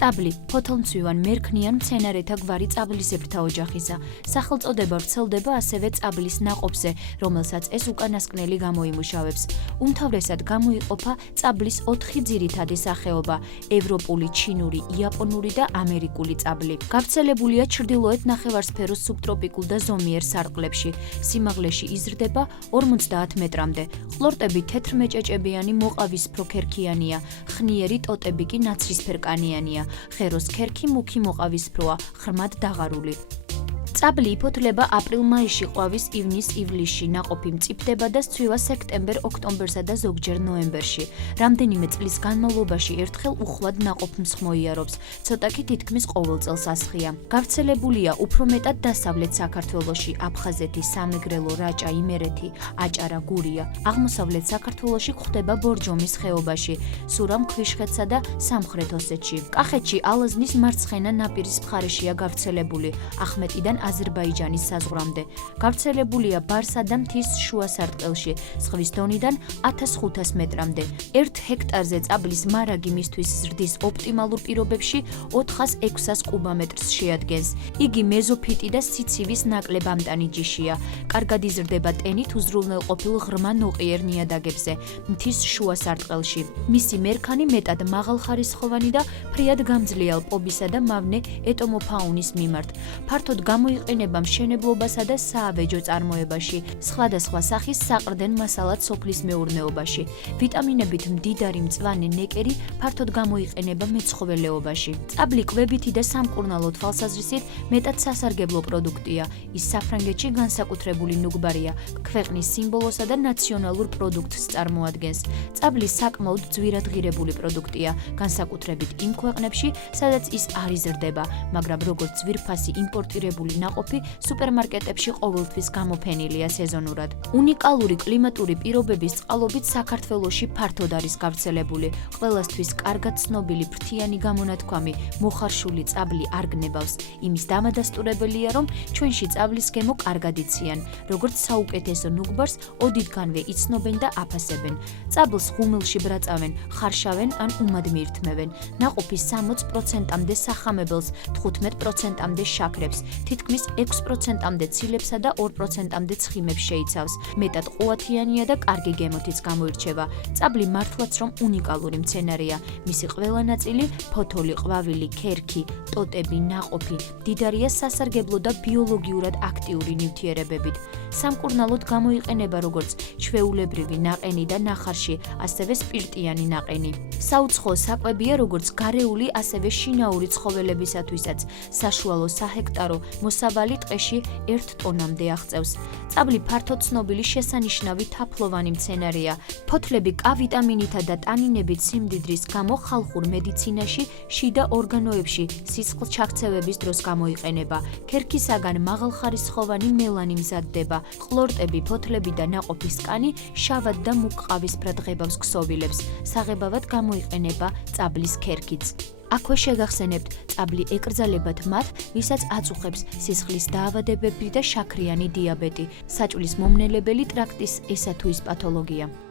წაბლი ფოთოლმცვივან მერქნიან მცენარეთა გვარი წაბლისებრთა ოჯახისა. სახელწოდება ვრცელდება ასევე წაბლის ნაყოფზე, რომელსაც ეს უკანასკნელი გამოიმუშავებს. უმთავრესად გამოიყოფა წაბლის 4 ძირითადი სახეობა: ევროპული, ჩინური, იაპონური და ამერიკული წაბლი. გავრცელებულია ჩრდილოეთ ნახევარსფეროს სუბტროპიკულ და ზომიერ სარტყლებში. სიმაღლეში იზრდება 50 მეტრამდე. ყლორტები თეთრმეჭეჭებიანი მოყავისფრო ქერქიანია, ხნიერი ტოტები კი ნაცრისფერკანიანია. ხეროს ქერქი მუქი მოყავისფროა, ღრმად დაღარული. წაბლი იფოთლება აპრილ-მაისში, ყვავის ივნის-ივლისში, ნაყოფი მწიფდება და სცვივა სექტემბერ-ოქტომბერსა და ზოგჯერ ნოემბერში. რამდენიმე წლის განმავლობაში ერთხელ უხვად ნაყოფს მოიარობს, ცოტა კი თითქმის ყოველ წელს ასხია. გავრცელებულია უფრო მეტად დასავლეთ საქართველოში, აფხაზეთი, სამეგრელო, რაჭა, იმერეთი, აჭარა, გურია. აღმოსავლეთ საქართველოში გვხვდება ბორჯომის ხეობაში, სურამ, ქვიშხეთსა და სამხრეთ ოსეთში. კახეთში ალაზნის მარცხენა ნაპირის მხარეშია გავრცელებული, ახმეტიდან აზერბაიჯანის საზღვრამდე. გავრცელებულია ბარსა და მთის შუა სარტყელში, ზღვის დონიდან 1500 მეტრამდე. 1 ჰექტარზე წაბლის მარაგი მისთვის ზრდის ოპტიმალურ პირობებში 400-600 კუბომეტრს შეადგენს. იგი მეზოფიტი და სიცივის ნაკლებამტანი ჯიშია. კარგად იზრდება ტენით უზრუნველყოფილ ღრმა ნოყიერ ნიადაგებზე, მთის შუა სარტყელში. მისი მერქანი მეტად მაღალხარისხოვანი და ფრიად გამძლეა ლპობისა და მავნე ეტომოფაუნის მიმართ. ფართოდ გამოიყენება მშენებლობასა და საავეჯო წარმოებაში, სხვადასხვა სახის საყრდენ მასალად სოფლის მეურნეობაში. ვიტამინებით მდიდარი მწვანე ნეკერი ფართოდ გამოიყენება მეცხოველეობაში. წაბლი კვებითი და სამკურნალო თვალსაზრისით მეტად სასარგებლო პროდუქტია. ის საფრანგეთში განსაკუთრებული ნუგბარია, ქვეყნის სიმბოლოსა და ნაციონალურ პროდუქტს წარმოადგენს. წაბლი საკმაოდ ძვირადღირებული პროდუქტია, განსაკუთრებით იმ ქვეყნებში, სადაც ის არ იზრდება, მაგრამ როგორც ძვირფასი იმპორტირებული ნაყოფი სუპერმარკეტებში ყოველთვის გამოფენილია სეზონურად. უნიკალური კლიმატური პირობების წყალობით საქართველოში ფართოდ არის გავრცელებული. ყველასთვის კარგად ცნობილი ფრთიანი გამონათქვამი მოხარშული წაბლი არ გნებავს. იმის დამადასტურებელია, რომ ჩვენში წაბლის გემო კარგად იციან, როგორც საუკეთესო ნუგბარს ოდითგანვე იცნობენ და აფასებენ. წაბლს ღუმელში ბრაწავენ, ხარშავენ ან უმად მიირთმევენ. ნაყოფი 60%-მდე სახამებელს, 15%-მდე შაქრებს, თითქმის 6%-მდე ცილებსა და 2%-მდე ცხიმებს შეიცავს. მეტად ყუათიანია და კარგი გემოთიც გამოირჩევა. წაბლი მართლაც რომ უნიკალური მცენარეა. მისი ყველა ნაწილი, ფოთოლი, ყვავილი, ქერქი, ტოტები, ნაყოფი, მდიდარია სასარგებლო და ბიოლოგიურად აქტიური ნივთიერებებით. სამკურნალოდ გამოიყენება როგორც ჩვეულებრივი ნაყენი და ნახარში, ასევე სპირტიანი ნაყენი. საუცხოო საკვებია როგორც გარეული, ასევე შინაური ცხოველებისათვისაც. საშუალო საჰექტარო მოსავალი ტყეში 1 ტონამდე აღწევს. წაბლი ფართოდ ცნობილი შესანიშნავი თაფლოვანი მცენარეა. ფოთლები კა-ვიტამინითა და ტანინებით სიმდიდრის გამო ხალხურ მედიცინაში, შიდა ორგანოებში სისხლჩაქცევების დროს გამოიყენება. ქერქისაგან მაღალხარისხოვანი მელანი მზადდება. ყლორტები, ფოთლები და ნაყოფის კანი შავად და მუქ ყავისფრად ღებავს ქსოვილებს. საღებავად გამოიყენება წაბლის ქერქიც. აქვე შეგახსენებთ, წაბლი ეკრძალებათ მათ, ვისაც აწუხებს სისხლის დაავადებები და შაქრიანი დიაბეტი, საჭმლის მომნელებელი ტრაქტის ესა თუ ის პათოლოგია.